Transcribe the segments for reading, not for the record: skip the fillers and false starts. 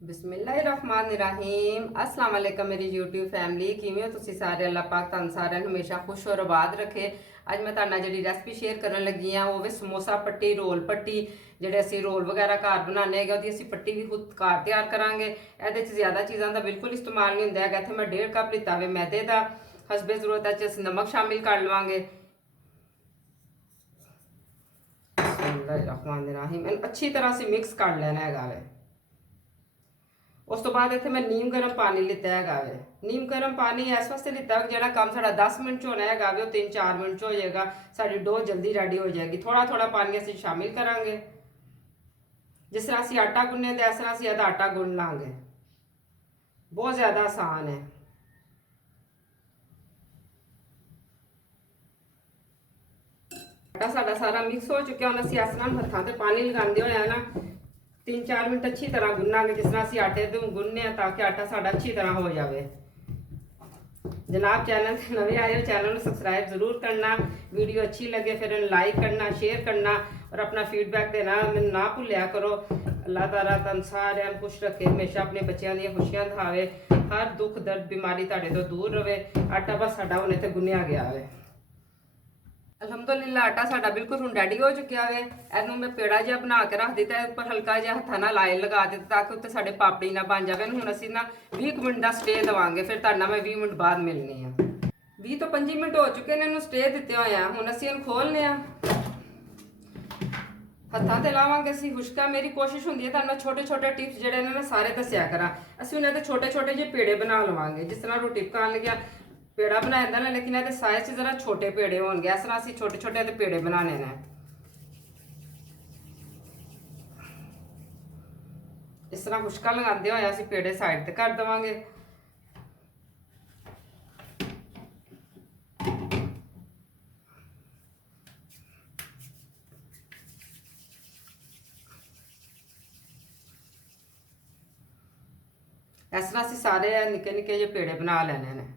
बिस्मिल्लाहिर्रहमानिर्रहीम अस्सलाम वालेकुम मेरी यूट्यूब फैमिली किवें हो तुसी सारे। अल्लाह पाक तुहानू सारिਆਂ ਨੂੰ हमेशा खुश और आबाद रखे। ਅੱਜ ਮੈਂ ਤੁਹਾਡੇ ਨਾਲ ਜਿਹੜੀ ਰੈਸਪੀ ਸ਼ੇਅਰ ਕਰਨ ਲੱਗੀ ਆ ਉਹ ਵੀ ਸਮੋਸਾ ਪੱਟੀ ਰੋਲ ਪੱਟੀ। ਜਿਹੜੇ ਅਸੀਂ ਰੋਲ ਵਗੈਰਾ ਘਰ ਬਣਾਉਂਦੇ ਹੈਗੇ ਉਹਦੀ ਅਸੀਂ ਪੱਟੀ ਵੀ ਖੁਦ ਘਰ ਤਿਆਰ ਕਰਾਂਗੇ। ਇਹਦੇ 'ਚ ਜ਼ਿਆਦਾ ਚੀਜ਼ਾਂ ਦਾ ਬਿਲਕੁਲ ਇਸਤੇਮਾਲ ਨਹੀਂ ਹੁੰਦਾ ਹੈਗਾ। ਇੱਥੇ ਮੈਂ 1.5 ਕੱਪ ਲਿੱਤਾ ਵੇ ਮੈਦੇ ਦਾ। ਹਸਬੇ ਜ਼ਰੂਰਤ ਹੈ ਅਸੀਂ ਨਮਕ ਸ਼ਾਮਿਲ ਕਰ ਲਵਾਂਗੇ। ਬਿਸमिल्लाहिर्रहमानिर्रहीम ਇਹਨੂੰ ਅੱਛੀ ਤਰ੍ਹਾਂ ਅਸੀਂ ਮਿਕਸ ਕਰ ਲੈਣਾ ਹੈਗਾ ਵੇ। उस तो बाद इतने मैं नीम गर्म पानी लिता है वे। नीम गर्म पानी इस वास्ते लिता है जो काम साढ़ा 10 मिनट च होना है वो 3-4 मिनट च हो जाएगा। साड़ी डो जल्दी रेडी हो जाएगी। थोड़ा थोड़ा पानी असी शामिल करांगे। जिस तरह असी आटा गुन्ने तो इस तरह असी अदा आटा गुन लाँगे। बहुत ज़्यादा आसान है। आटा साढ़ा सारा मिक्स हो चुका है। असी इस तरह हत्थों से पानी लगाते हुए ना 3-4 मिनट अच्छी तरह गुन्नांगे जिस तरह असी आटे तो गुन्ने ताकि आटा साढ़ा अच्छी तरह हो जाए। जनाब चैनल से नवे आए हो चैनल को सबसक्राइब जरूर करना। वीडियो अच्छी लगे फिर लाइक करना शेयर करना और अपना फीडबैक देना मैंने ना भुलिया करो। अल्लाह ताला तुहानू सारिਆਂ ਨੂੰ खुश रखे हमेशा अपने बच्चों दी खुशियां दिखावे। हर दुख दर्द बीमारी तुहाडे तो दूर रहे। आटा बस साडा हुणे ते गुन्निया गया है। अलहमदुलिल्लाह आटा साडा बिल्कुल हुण रेडी हो चुका है। इनू मैं पेड़ा जिहा बना के रख दिता है उपर हल्का जिहा हत्थां नाल आयल लगा दिता ताकि उत्ते साडे पापड़ी ना बन जाए। हुण असीं ना 20 मिनट का स्टे देवांगे फिर तुहाडे नाल मैं 20 मिनट बाद मिलनी है। 20 तो 25 मिनट हो चुके हैं इन्हू स्टे दिते हुए हैं। हुण असीं इहनू खोलने आ हत्थां ते लावांगे असीं खुश्का। मेरी कोशिश हुंदी है तुहानू छोटे छोटे टिप्स जिहड़े ने ना सारे दस्सिया करा। असीं हुण इहदे छोटे छोटे जिहे पेड़े बना लवांगे जिस तरह रोटी पकाने लग्या पेड़ा बनाया ना लेकिन ये साइज से जरा छोटे पेड़े होंगे। इस तरह असीं छोटे छोटे पेड़े बनाने ने। इस तरह खुश्का लगाते हुए असीं पेड़े साइड ते कर देवांगे। इस तरह असीं सारे निक्के निक्के जे पेड़े बना लेने ने।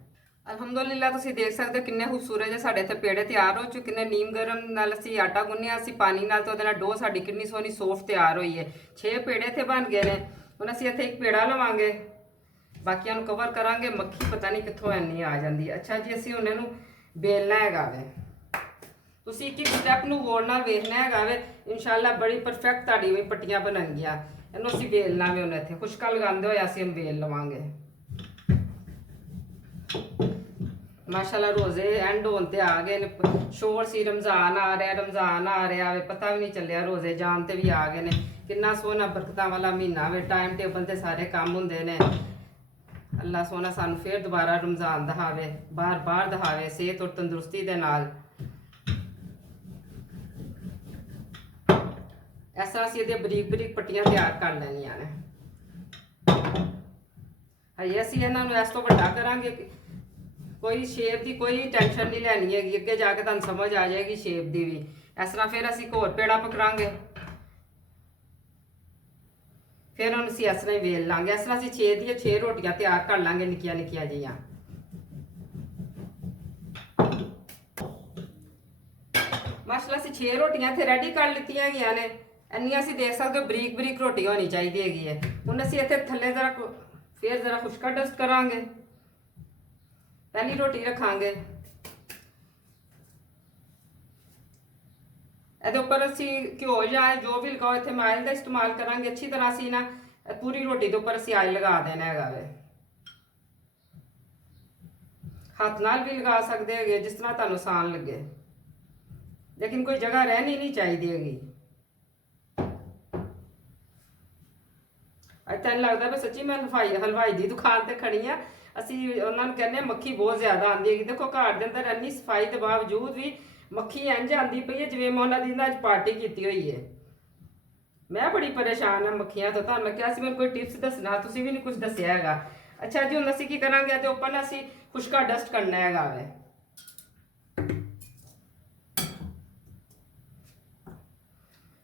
अलहमदुलिल्लाह तुसीं देख सकते हो किन्ने खूबसूरत जे साडे इत्थे पेड़े तैयार हो चुके ने। नीम गर्म नाल असीं आटा गुन्निया असीं पानी नाल तो उहदे नाल डो साडी कितनी सोहनी सॉफ्ट तैयार हुई है। 6 पेड़े इत्थे बन गए ने। हुण असीं इत्थे एक पेड़ा लवांगे बाकियां नूं कवर करांगे। मक्खी पता नहीं कित्थों इन्नी आ जांदी। अच्छा जी असीं हुण इहनूं बेलना हैगा वे। तुसीं एक एक स्टैप नूं गौर नाल वेखना हैगा वे। इंशाअल्लाह बड़ी परफेक्ट तुहाडी पट्टियां बनणगीਆਂ। इहनूं असीं बेलना वे। हुण इत्थे खुश्का लगांदे होए असीं इहनूं बेल लवांगे। माशाल्लाह रोजे एंड होने ते आ गए ने। शोर सी रमज़ान आ रहा वे पता भी नहीं चलिया। रोजे जान ते भी आ गए ने। कितना सोहना बरकतां वाला महीना वे। टाइम टेबल ते सारे काम हुंदे ने। अल्लाह सोहना सानू फिर दोबारा रमज़ान दहावे बार बार दहावे सेहत और तंदुरुस्ती दे नाल। इस तरह असीं इहदे बरीक बरीक पट्टियां तैयार कर लैनियां ने। हजे असीं इन्हां नूं इस तों वड्डा करांगे। कोई शेप की कोई टेंशन नहीं लैनी हैगी। अगे जाके तुहानू समझ आ जाएगी शेप की भी। इस तरह फिर असीं एक होर पेड़ा पकड़ांगे फिर हम असीं इस तरह ही वेल लांगे। इस तरह असीं 6 दी 6 रोटियां तैयार कर लांगे निक्कियां निक्कियां जिहियां। माशाल्लाह असीं 6 रोटियां इत्थे रेडी कर लित्तियां हैगियां ने। इन्नियां असीं देख सकदे हो बरीक बरीक रोटी होनी चाहिदी हैगी है। हुण असीं इत्थे थल्ले जरा फिर जरा खुश्का डस्ट करांगे। पहली रोटी रखांगे ਇਹਦੇ ਉੱਪਰ ਅਸੀਂ ਘਿਓ ਜਾਂ ਜੋ ਵੀ ਲਗਾਓ। ਇੱਥੇ ਮੈਂ ਆਇਲ ਦਾ ਇਸਤੇਮਾਲ ਕਰਾਂਗੇ। ਅੱਛੀ ਤਰ੍ਹਾਂ ਅਸੀਂ ਨਾ ਪੂਰੀ ਰੋਟੀ ਦੇ ਉੱਪਰ ਅਸੀਂ ਆਇਲ ਲਗਾ ਦੇਣਾ ਹੈਗਾ ਵੇ। ਹੱਥ ਨਾਲ ਵੀ ਲਗਾ ਸਕਦੇ ਹੈਗੇ ਜਿਸ ਤਰ੍ਹਾਂ ਤੁਹਾਨੂੰ ਆਸਾਨ ਲੱਗੇ लेकिन कोई जगह रहनी नहीं चाहिए हैगी। तैन लगता भी सच्ची मैं हलवाई की दुकान से खड़ी हाँ। असी उन्होंने कहने मक्खी बहुत ज्यादा आती है। देखो घर के अंदर इन्नी सफाई के बावजूद भी मक्खी इंज आती पई है जिवें मैं उन्होंने अज पार्टी की हुई है। मैं बड़ी परेशान हाँ मक्खियां तो। तुहानूं मैं कहा मैं कोई टिप्स दसना तुसीं भी नहीं कुछ दस्सिया हैगा। अच्छा जी हुण असीं की करांगे ते उपर ना असीं खुश्का डस्ट करना हैगा वे।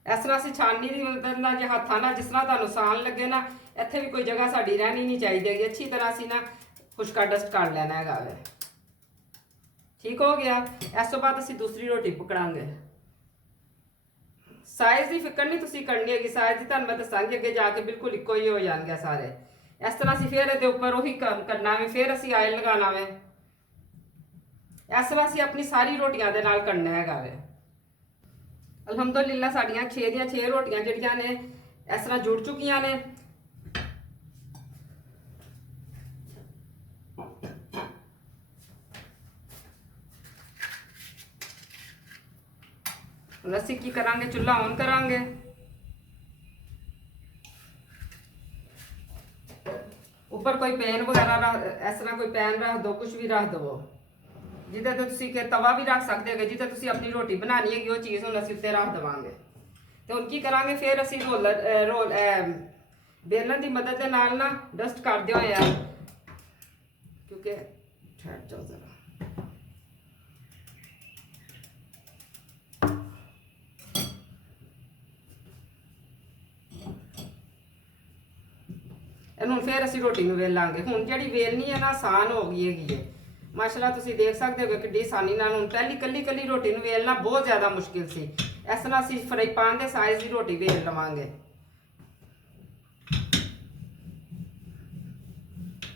इस तरह असीं छाननी की मदद नाल जे हत्थां नाल जिस तरह तुहानूं आसान लगे ना। इत्थे भी कोई जगह साडी रहनी नहीं चाहिए। अच्छी तरह असीं ना खुश्का डस्ट कर लेना हैगा वे। ठीक हो गया। इस तो बाद असीं दूसरी रोटी पकड़ांगे। ਸਾਈਜ਼ ਦੀ ਫਿਕਰ ਨਹੀਂ ਤੁਸੀਂ ਕਰਨੀ ਹੈਗੀ, ਸਾਈਜ਼ ਦੀ ਤੁਹਾਨੂੰ ਮੈਂ ਦੱਸਾਂਗੀ ਅੱਗੇ ਜਾ ਕੇ, ਬਿਲਕੁਲ ਇੱਕੋ ਹੀ ਹੋ ਜਾਣਗੇ ਸਾਰੇ। ਇਸ ਤਰ੍ਹਾਂ ਅਸੀਂ ਫਿਰ ਇਹਦੇ ਉੱਪਰ ਉਹੀ ਕੰਮ ਕਰਨਾ ਵੇ, ਫਿਰ ਅਸੀਂ ਆਇਲ ਲਗਾਉਣਾ ਵੇ। ਇਸ ਤਰ੍ਹਾਂ ਅਸੀਂ ਆਪਣੀ ਸਾਰੀ ਰੋਟੀਆਂ ਦੇ ਨਾਲ ਕਰਨਾ ਹੈਗਾ ਵੇ। ਅਲਹਮਦੁਲਿਲਾ ਸਾਡੀਆਂ 6 ਦੀਆਂ 6 ਰੋਟੀਆਂ ਜਿਹੜੀਆਂ ਨੇ ਇਸ ਤਰ੍ਹਾਂ ਜੁੜ ਚੁੱਕੀਆਂ ਨੇ। ਹੁਣ ਅਸੀਂ ਕੀ ਕਰਾਂਗੇ, ਚੁੱਲ੍ਹਾ ਔਨ ਕਰਾਂਗੇ। ਉੱਪਰ ਕੋਈ ਪੈਨ ਵਗੈਰਾ ਇਸ ਤਰ੍ਹਾਂ ਕੋਈ ਪੈਨ ਰੱਖ ਦੋ, ਕੁਝ ਵੀ ਰੱਖ ਦਵੋ, ਜਿੱਥੇ ਤੇ ਤੁਸੀਂ ਕਿ ਤਵਾ ਵੀ ਰੱਖ ਸਕਦੇ ਹੈਗੇ, ਜਿੱਥੇ ਤੁਸੀਂ ਆਪਣੀ ਰੋਟੀ ਬਣਾਉਣੀ ਹੈਗੀ ਉਹ ਚੀਜ਼ ਹੁਣ ਅਸੀਂ ਉੱਤੇ ਰੱਖ ਦੇਵਾਂਗੇ। ਤੇ ਹੁਣ ਕੀ ਕਰਾਂਗੇ, ਫਿਰ ਅਸੀਂ ਬੇਲਣ ਦੀ ਮਦਦ ਦੇ ਨਾਲ ਨਾ ਡਸਟ ਕਰਦੇ ਹੋਏ ਆ, ਕਿਉਂਕਿ ਠਹਿਰ ਜਾਓ ਜ਼ਰਾ। ਇਹਨੂੰ ਫਿਰ ਅਸੀਂ ਰੋਟੀ ਨੂੰ ਵੇਲਾਂਗੇ। ਹੁਣ ਜਿਹੜੀ ਵੇਲਣੀ ਹੈ ਨਾ ਆਸਾਨ ਹੋ ਗਈ ਹੈਗੀ ਹੈ ਮਾਸ਼ਾਅੱਲਾ, ਤੁਸੀਂ ਦੇਖ ਸਕਦੇ ਹੋ ਕਿੱਡੀ ਆਸਾਨੀ ਨਾਲ। ਹੁਣ ਪਹਿਲੀ ਕੱਲੀ ਰੋਟੀ ਨੂੰ ਵੇਲਣਾ ਬਹੁਤ ਜ਼ਿਆਦਾ ਮੁਸ਼ਕਿਲ ਸੀ। ਇਸ ਤਰ੍ਹਾਂ ਅਸੀਂ ਫਰਾਈ ਪਾਨ ਦੇ ਸਾਈਜ਼ ਦੀ ਰੋਟੀ ਵੇਲ ਲਵਾਂਗੇ।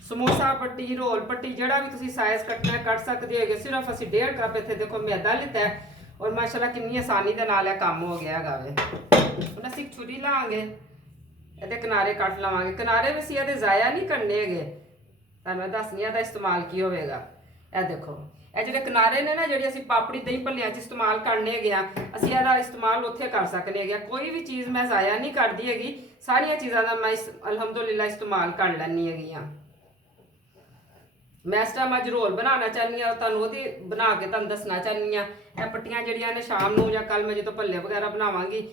ਸਮੋਸਾ ਪੱਟੀ, ਰੋਲ ਪੱਟੀ, ਜਿਹੜਾ ਵੀ ਤੁਸੀਂ ਸਾਈਜ਼ ਕੱਟਣਾ ਕੱਟ ਸਕਦੇ ਹੈਗੇ। ਸਿਰਫ ਅਸੀਂ 1.5 ਕੱਪ ਇੱਥੇ ਦੇਖੋ ਮੈਦਾ ਲਿੱਤਾ ਹੈ ਔਰ ਮਾਸ਼ਾਅੱਲਾ ਕਿੰਨੀ ਆਸਾਨੀ ਦੇ ਨਾਲ ਇਹ ਕੰਮ ਹੋ ਗਿਆ ਹੈਗਾ ਵੇ। ਹੁਣ ਅਸੀਂ ਛੁਰੀ ਲਾਂਗੇ, ਇਹਦੇ ਕਿਨਾਰੇ ਕੱਟ ਲਵਾਂਗੇ। ਕਿਨਾਰੇ ਵੀ ਅਸੀਂ ਇਹਦੇ ਜ਼ਾਇਆ ਨਹੀਂ ਕਰਨੇ ਹੈਗੇ, ਤੁਹਾਨੂੰ ਦੱਸਣੀ ਇਹਦਾ ਇਸਤੇਮਾਲ ਕੀ ਹੋਵੇਗਾ। ਇਹ ਦੇਖੋ, ਇਹ ਜਿਹੜੇ ਕਿਨਾਰੇ ਨੇ ਨਾ, ਜਿਹੜੇ ਅਸੀਂ ਪਾਪੜੀ ਦਹੀਂ ਭੱਲਿਆਂ 'ਚ ਇਸਤੇਮਾਲ ਕਰਨੇ ਹੈਗੇ ਆ, ਅਸੀਂ ਇਹਦਾ ਇਸਤੇਮਾਲ ਉੱਥੇ ਕਰ ਸਕਦੇ ਹੈਗੇ। ਕੋਈ ਵੀ ਚੀਜ਼ ਮੈਂ ਜ਼ਾਇਆ ਨਹੀਂ ਕਰਦੀ ਹੈਗੀ, ਸਾਰੀਆਂ ਚੀਜ਼ਾਂ ਦਾ ਮੈਂ ਅਲਹਮਦੁਲਿਲਾ ਇਸਤੇਮਾਲ ਕਰ ਲੈਂਦੀ ਹੈਗੀ ਆ। ਮੈਂ ਇਸ ਟਾਈਮ ਅੱਜ ਰੋਲ ਬਣਾਉਣਾ ਚਾਹੁੰਦੀ ਹਾਂ, ਤੁਹਾਨੂੰ ਉਹਦੀ ਬਣਾ ਕੇ ਤੁਹਾਨੂੰ ਦੱਸਣਾ ਚਾਹੁੰਦੀ ਹਾਂ। ਇਹ ਪੱਟੀਆਂ ਜਿਹੜੀਆਂ ਨੇ ਸ਼ਾਮ ਨੂੰ ਜਾਂ ਕੱਲ ਮੈਂ ਜਦੋਂ ਭੱਲੇ ਵਗੈਰਾ ਬਣਾਵਾਂਗੀ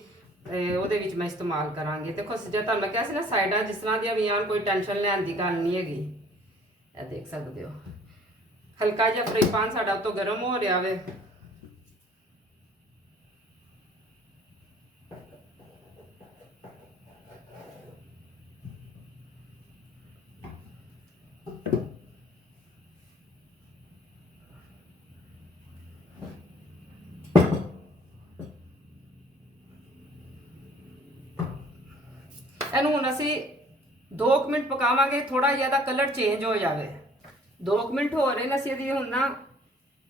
ਉਹਦੇ ਵਿੱਚ ਮੈਂ ਇਸਤੇਮਾਲ ਕਰਾਂਗੀ। ਦੇਖੋ ਜੇ ਤੁਹਾਨੂੰ ਮੈਂ ਕਿਹਾ ਸੀ ਨਾ ਸਾਈਡਾਂ ਜਿਸ ਤਰ੍ਹਾਂ ਦੀਆਂ ਵੀ ਆਣ, ਕੋਈ ਟੈਨਸ਼ਨ ਲੈਣ ਦੀ ਗੱਲ ਨਹੀਂ ਹੈਗੀ। ਇਹ ਦੇਖ ਸਕਦੇ ਹੋ ਹਲਕਾ ਜਿਹਾ ਫਰਾਈ ਪਾਨ ਸਾਡਾ ਉੱਤੋਂ ਗਰਮ ਹੋ ਰਿਹਾ ਵੇ। ਇਹਨੂੰ ਹੁਣ ਅਸੀਂ 2 ਮਿੰਟ ਪਕਾਵਾਂਗੇ, ਥੋੜਾ ਜਿਹਾ ਦਾ ਕਲਰ ਚੇਂਜ ਹੋ ਜਾਵੇ। 2 ਮਿੰਟ ਹੋ ਰਹੇ ਨੇ, ਅਸੀਂ ਇਹਦੀ ਹੁਣ ਨਾ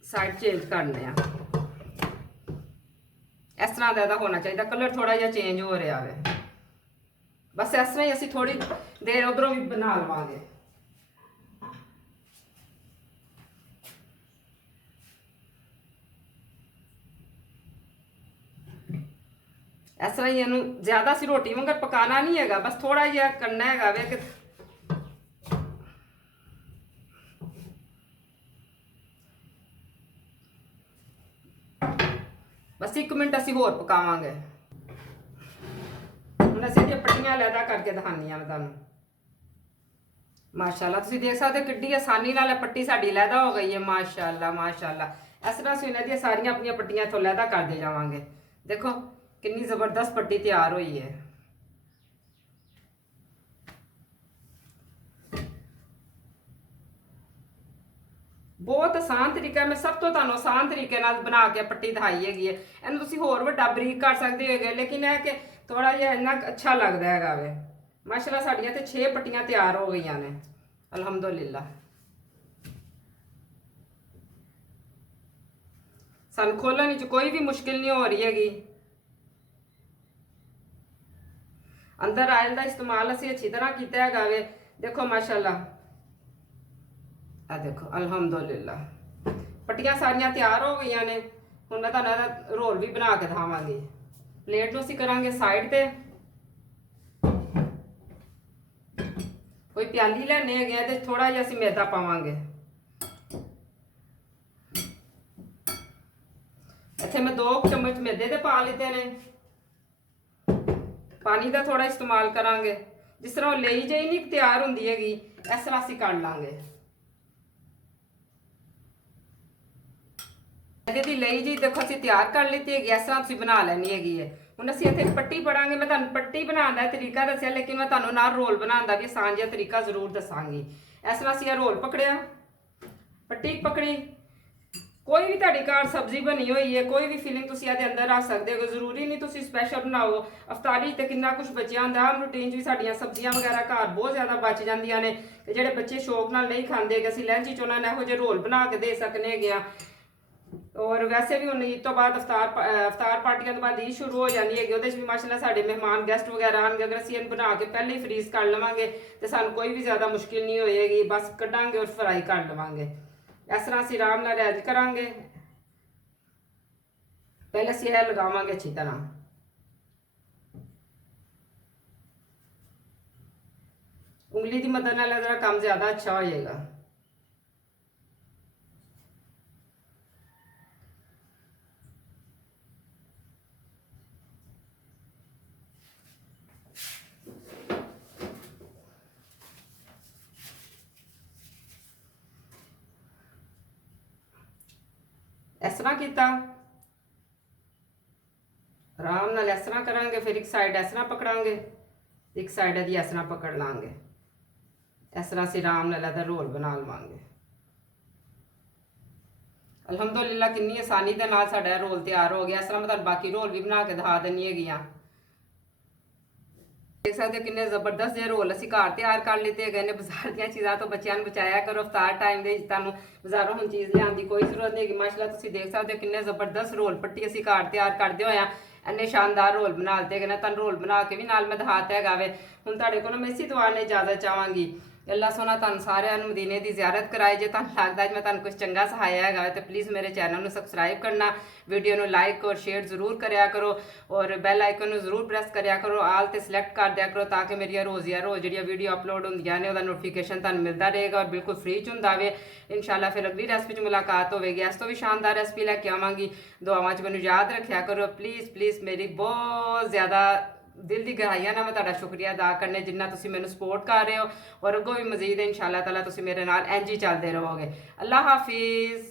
ਸਾਈਡ ਚੇਂਜ ਕਰਨੇ ਆ। ਇਸ ਤਰ੍ਹਾਂ ਦਾ ਇਹਦਾ ਹੋਣਾ ਚਾਹੀਦਾ, ਕਲਰ ਥੋੜਾ ਜਿਹਾ ਚੇਂਜ ਹੋ ਰਿਹਾ ਵੇ। ਬਸ ਇਸ ਤਰ੍ਹਾਂ ਹੀ ਅਸੀਂ ਥੋੜੀ ਦੇਰ ਉਧਰੋਂ ਵੀ ਬਣਾ ਲਵਾਂਗੇ। ਇਸ ਤਰ੍ਹਾਂ ਹੀ ਇਹਨੂੰ ਜ਼ਿਆਦਾ ਅਸੀਂ ਰੋਟੀ ਵਾਂਗਰ ਪਕਾਣਾ ਨਹੀਂ ਹੈਗਾ, ਬਸ ਥੋੜਾ ਜਿਹਾ ਕਰਨਾ ਹੈਗਾ ਵੇ ਕਿ बस 1 मिनट ਅਸੀਂ ਹੋਰ ਪਕਾਵਾਂਗੇ। ਹੁਣ ਅਸੀਂ ਇਹ ਪੱਟੀਆਂ ਲੈਦਾ ਕਰਕੇ ਦਿਖਾਉਂਦੀ ਹਾਂ ਮੈਂ ਤੁਹਾਨੂੰ। ਮਾਸ਼ਾਅੱਲਾ ਤੁਸੀਂ ਦੇਖ ਸਕਦੇ ਹੋ ਕਿੱਡੀ ਆਸਾਨੀ ਨਾਲ ਇਹ ਪੱਟੀ ਸਾਡੀ ਲੈਦਾ ਹੋ ਗਈ ਹੈ। ਮਾਸ਼ਾਅੱਲਾ ਮਾਸ਼ਾਅੱਲਾ। ਇਸ ਤਰ੍ਹਾਂ ਅਸੀਂ ਇਹਨਾਂ ਦੀਆਂ ਸਾਰੀਆਂ ਆਪਣੀਆਂ ਪੱਟੀਆਂ ਇੱਥੋਂ ਲੈਦਾ ਕਰਦੇ ਜਾਵਾਂਗੇ। ਦੇਖੋ ਕਿੰਨੀ ਜ਼ਬਰਦਸਤ ਪੱਟੀ ਤਿਆਰ ਹੋਈ ਹੈ। बहुत आसान तरीका, मैं सब तो तुहानू आसान तरीके नाल बना के पट्टी दिखाई हैगी है। इहनू तुसीं होर वड्डा बरीक कर सकदे होगे, लेकिन है कि थोड़ा जिहा इन्ना अच्छा लगदा हैगा वे। माशाअल्लाह साडियां ते 6 पट्टियां तैयार हो गईयां ने अल्हम्दुलिल्लाह। सानू खोलने च कोई भी मुश्किल नहीं हो रही हैगी। अंदर आयल दा इस्तेमाल असीं अच्छी तरह कीता हैगा वे। देखो माशाअल्लाह, देखो अल्हम्दुलिल्लाह पट्टियां सारियां तैयार हो गई ने। हुण मैं तुहानू रोल भी बना के दिखावांगी। प्लेट नूं असीं करांगे साइड ते। कोई प्याली लैने हैगे ते थोड़ा जिहा असीं मैदा पावांगे। इत्थे मैं 2 चम्मच मैदे दे पा लिते ने। पानी दा थोड़ा इस्तेमाल करांगे। जिस तरह लेई जाई नहीं तैयार हुंदी हैगी, इस तरह असीं कर लांगे। दी लई जी देखो असीं तैयार कर लीती है, इस तरह असीं बना लैनी हैगी है। हुण असीं इत्थे पट्टी पढ़ांगे। मैं तुहानू पट्टी बनाउण दा तरीका दस्सिआ, लेकिन मैं तुहानू नाल रोल बनाउण दा भी आसान जिहा तरीका जरूर दस्सांगी। इस तरह असीं रोल पकड़िया, पट्टी पकड़ी, ਕੋਈ ਵੀ ਤੁਹਾਡੀ ਘਰ ਸਬਜ਼ੀ ਬਣੀ ਹੋਈ ਹੈ, ਕੋਈ ਵੀ ਫੀਲਿੰਗ ਤੁਸੀਂ ਇਹਦੇ ਅੰਦਰ ਰੱਖ ਸਕਦੇ ਹੋ। ਜ਼ਰੂਰੀ ਨਹੀਂ ਤੁਸੀਂ ਸਪੈਸ਼ਲ ਬਣਾਓ। ਅਫਤਾਰੀ ਤੇ ਕਿੰਨਾ ਕੁਝ ਬਚਿਆ ਹੁੰਦਾ। ਆਮ ਰੂਟੀਨ 'ਚ ਵੀ ਸਾਡੀਆਂ ਸਬਜ਼ੀਆਂ ਵਗੈਰਾ ਘਰ ਬਹੁਤ ਜ਼ਿਆਦਾ ਬਚ ਜਾਂਦੀਆਂ ਨੇ ਤੇ ਜਿਹੜੇ ਬੱਚੇ ਸ਼ੌਕ ਨਾਲ ਨਹੀਂ ਖਾਂਦੇ ਕਿ ਅਸੀਂ ਲੰਚ 'ਚ ਉਹਨਾਂ ਨੂੰ ਇਹੋ ਜਿਹੇ ਰੋਲ ਬਣਾ ਕੇ ਦੇ ਸਕਨੇ ਹੈਗੇ ਆ। ਔਰ ਵੈਸੇ ਵੀ ਹੁਣ ਈਦ ਤੋਂ ਬਾਅਦ ਅਫਤਾਰ ਪਾਰਟੀਆਂ ਤੋਂ ਬਾਅਦ ਈਦ ਸ਼ੁਰੂ ਹੋ ਜਾਂਦੀ ਹੈਗੀ। ਉਹਦੇ 'ਚ ਵੀ ਮਾਸ਼ਾਅੱਲਾ ਸਾਡੇ ਮਹਿਮਾਨ ਗੈਸਟ ਵਗੈਰਾ ਆਣਗੇ। ਅਗਰ ਅਸੀਂ ਇਹਨੂੰ ਬਣਾ ਕੇ ਪਹਿਲੇ ਹੀ ਫਰੀਜ਼ ਕਰ ਲਵਾਂਗੇ ਤੇ ਸਾਨੂੰ ਕੋਈ ਵੀ ਜ਼ਿਆਦਾ ਮੁਸ਼ਕਿਲ ਨਹੀਂ ਹੋਏਗੀ। ਬਸ ਕੱਢਾਂਗੇ ਔਰ ਫਰਾਈ ਕਰ ਲਵਾਂਗੇ। ਇਸ ਤਰ੍ਹਾਂ ਅਸੀਂ ਆਰਾਮ ਨਾਲ ਰੈਜ ਕਰਾਂਗੇ। ਪਹਿਲੇ ਅਸੀਂ ਇਹ ਲਗਾਵਾਂਗੇ ਅੱਛੀ ਤਰ੍ਹਾਂ। ਉਂਗਲੀ ਦੀ ਮਦਦ ਨਾਲ ਇਹਦਾ ਕੰਮ ਜ਼ਿਆਦਾ ਅੱਛਾ ਹੋ ਜਾਏਗਾ। ਇਸ ਤਰ੍ਹਾਂ ਕੀਤਾ, ਆਰਾਮ ਨਾਲ ਇਸ ਤਰ੍ਹਾਂ ਕਰਾਂਗੇ। ਫਿਰ ਇੱਕ ਸਾਈਡ ਇਸ ਤਰ੍ਹਾਂ ਪਕੜਾਂਗੇ, ਇੱਕ ਸਾਈਡ ਇਹਦੀ ਇਸ ਤਰ੍ਹਾਂ ਪਕੜ ਲਾਂਗੇ। ਇਸ ਤਰ੍ਹਾਂ ਅਸੀਂ ਆਰਾਮ ਨਾਲ ਇਹਦਾ ਰੋਲ ਬਣਾ ਲਵਾਂਗੇ। ਅਲਹਮਦੁਲਿਲਾ ਕਿੰਨੀ ਆਸਾਨੀ ਦੇ ਨਾਲ ਸਾਡਾ ਰੋਲ ਤਿਆਰ ਹੋ ਗਿਆ। ਇਸ ਤਰ੍ਹਾਂ ਮੈਂ ਤੁਹਾਨੂੰ ਬਾਕੀ ਰੋਲ ਵੀ ਬਣਾ ਕੇ ਦਿਖਾ ਦਿੰਨੀ ਹੈਗੀ ਆ। ਦੇਖ ਸਕਦੇ ਹੋ ਕਿੰਨੇ ਜ਼ਬਰਦਸਤ ਜਿਹੇ ਰੋਲ ਅਸੀਂ ਘਰ ਤਿਆਰ ਕਰ ਲਿੱਤੇ ਹੈਗੇ ਨੇ। ਬਾਜ਼ਾਰ ਦੀਆਂ ਚੀਜ਼ਾਂ ਤੋਂ ਬੱਚਿਆਂ ਨੂੰ ਬਚਾਇਆ ਕਰੋ। ਅਫਤਾਰ ਟਾਈਮ ਦੇ ਵਿੱਚ ਤੁਹਾਨੂੰ ਬਾਜ਼ਾਰੋਂ ਹੁਣ ਚੀਜ਼ ਲਿਆਉਣ ਦੀ ਕੋਈ ਜ਼ਰੂਰਤ ਨਹੀਂ ਹੈਗੀ। ਮਾਸ਼ਾਅੱਲਾ ਤੁਸੀਂ ਦੇਖ ਸਕਦੇ ਹੋ ਕਿੰਨੇ ਜ਼ਬਰਦਸਤ ਰੋਲ ਪੱਟੀ ਅਸੀਂ ਘਰ ਤਿਆਰ ਕਰਦੇ ਹੋਏ ਆ। ਇੰਨੇ ਸ਼ਾਨਦਾਰ ਰੋਲ ਬਣਾ ਲਤੇ ਹੈਗੇ ਨੇ। ਤੁਹਾਨੂੰ ਰੋਲ ਬਣਾ ਕੇ ਵੀ ਨਾਲ ਮੈਂ ਦਿਖਾਤਾ ਹੈਗਾ ਵੇ। ਹੁਣ ਤੁਹਾਡੇ ਕੋਲੋਂ ਮੈਂ ਇਸੇ ਦੁਆ ਨਾਲ ਇਜਾਜ਼ਤ ਚਾਹਾਂਗੀ। ਅੱਲਾ ਸੋਹਣਾ ਤੁਹਾਨੂੰ ਸਾਰਿਆਂ ਨੂੰ ਮਦੀਨੇ ਦੀ ਜ਼ਿਆਰਤ ਕਰਾਏ। ਜੇ ਤੁਹਾਨੂੰ ਲੱਗਦਾ ਮੈਂ ਤੁਹਾਨੂੰ ਕੁਝ ਚੰਗਾ ਸਿਖਾਇਆ ਹੈਗਾ ਤੇ ਪਲੀਜ਼ ਮੇਰੇ ਚੈਨਲ ਨੂੰ ਸਬਸਕ੍ਰਾਈਬ ਕਰਨਾ, ਵੀਡੀਓ ਨੂੰ ਲਾਈਕ ਔਰ ਸ਼ੇਅਰ ਜ਼ਰੂਰ ਕਰਿਆ ਕਰੋ ਔਰ ਬੈਲ ਆਈਕਨ ਨੂੰ ਜ਼ਰੂਰ ਪ੍ਰੈਸ ਕਰਿਆ ਕਰੋ। ਆਲ ਤੇ ਸਿਲੈਕਟ ਕਰ ਦਿਆ ਕਰੋ ਤਾਂ ਕਿ ਮੇਰੀਆਂ ਰੋਜ਼ ਜਿਹੜੀਆਂ ਵੀਡੀਓ ਅਪਲੋਡ ਹੁੰਦੀਆਂ ਨੇ ਉਹਦਾ ਨੋਟੀਫਿਕੇਸ਼ਨ ਤੁਹਾਨੂੰ ਮਿਲਦਾ ਰਹੇਗਾ ਔਰ ਬਿਲਕੁਲ ਫ੍ਰੀ ਚ ਹੁੰਦਾ ਵੇ। ਇਨਸ਼ਾਅੱਲਾ ਫਿਰ ਅਗਲੀ ਰੈਸਪੀ 'ਚ ਮੁਲਾਕਾਤ ਹੋਵੇਗੀ। ਇਸ ਤੋਂ ਵੀ ਸ਼ਾਨਦਾਰ ਰੈਸਪੀ ਲੈ ਕੇ ਆਵਾਂਗੀ। ਦੁਆਵਾਂ 'ਚ ਮੈਨੂੰ ਯਾਦ ਰੱਖਿਆ ਕਰੋ। ਪਲੀਜ਼ ਮੇਰੀ ਬਹੁਤ ਜ਼ਿਆਦਾ ਦਿਲ ਦੀ ਗਹਿਰਾਈਆਂ ਨਾਲ ਮੈਂ ਤੁਹਾਡਾ ਸ਼ੁਕਰੀਆ ਅਦਾ ਕਰਨੇ ਜਿੰਨਾ ਤੁਸੀਂ ਮੈਨੂੰ ਸਪੋਰਟ ਕਰ ਰਹੇ ਹੋ ਔਰ ਅੱਗੋਂ ਵੀ ਮਜ਼ੀਦ ਇਨਸ਼ਾਅੱਲਾ ਤਾਲਾ ਤੁਸੀਂ ਮੇਰੇ ਨਾਲ ਇੰਝ ਹੀ ਚੱਲਦੇ ਰਹੋਗੇ। ਅੱਲਾ ਹਾਫਿਜ਼।